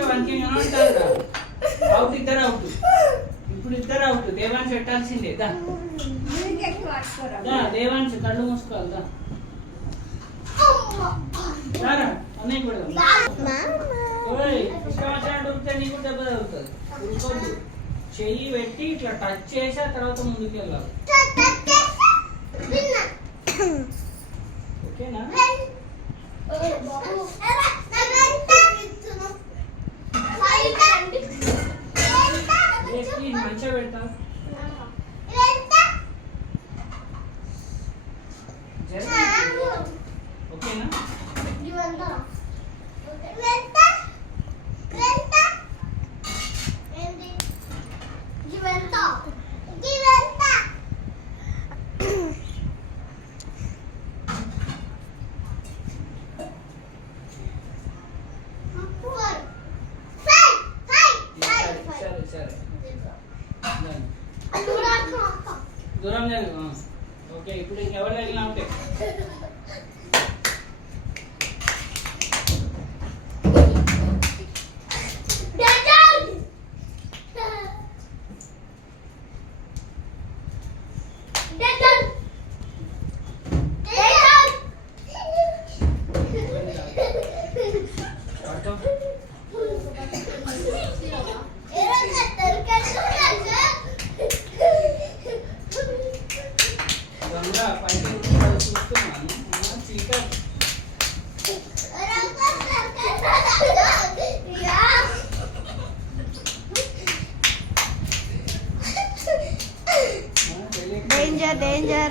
ఉంటే వానికి కనబడతారు అవుట్ ఇద్దరు అవుట్ ఇప్పుడు ఇద్దరు అవుట్ దేవాంశ్ పెట్టాల్సిందే దా దేవాంశ్ కళ్ళు మూసుకోవాలి దా రారా అన్నయ్య కూడా ఇష్టం వచ్చినట్టు ఉరికితే నీకు దెబ్బ తగ్గుతుంది ఉరుకోద్దు చెయ్యి పెట్టి ఇట్లా టచ్ చేసి ఆ తర్వాత ముందుకు వెళ్ళాలి ఓకేనా మంచిగా పెడతా ఓకేనా దూరం లేదు ఓకే ఇప్పుడు ఎవరు తగిలినా okay Danger, danger.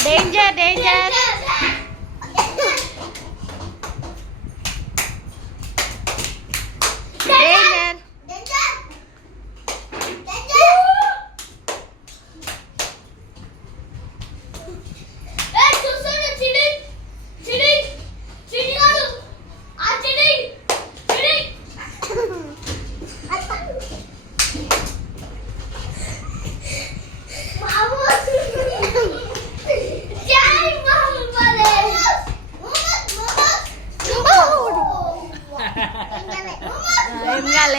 Danger, danger.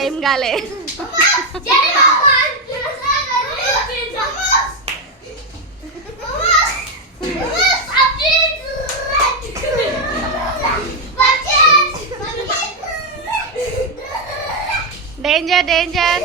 ఏం గాలే డేంజర్ డేంజర్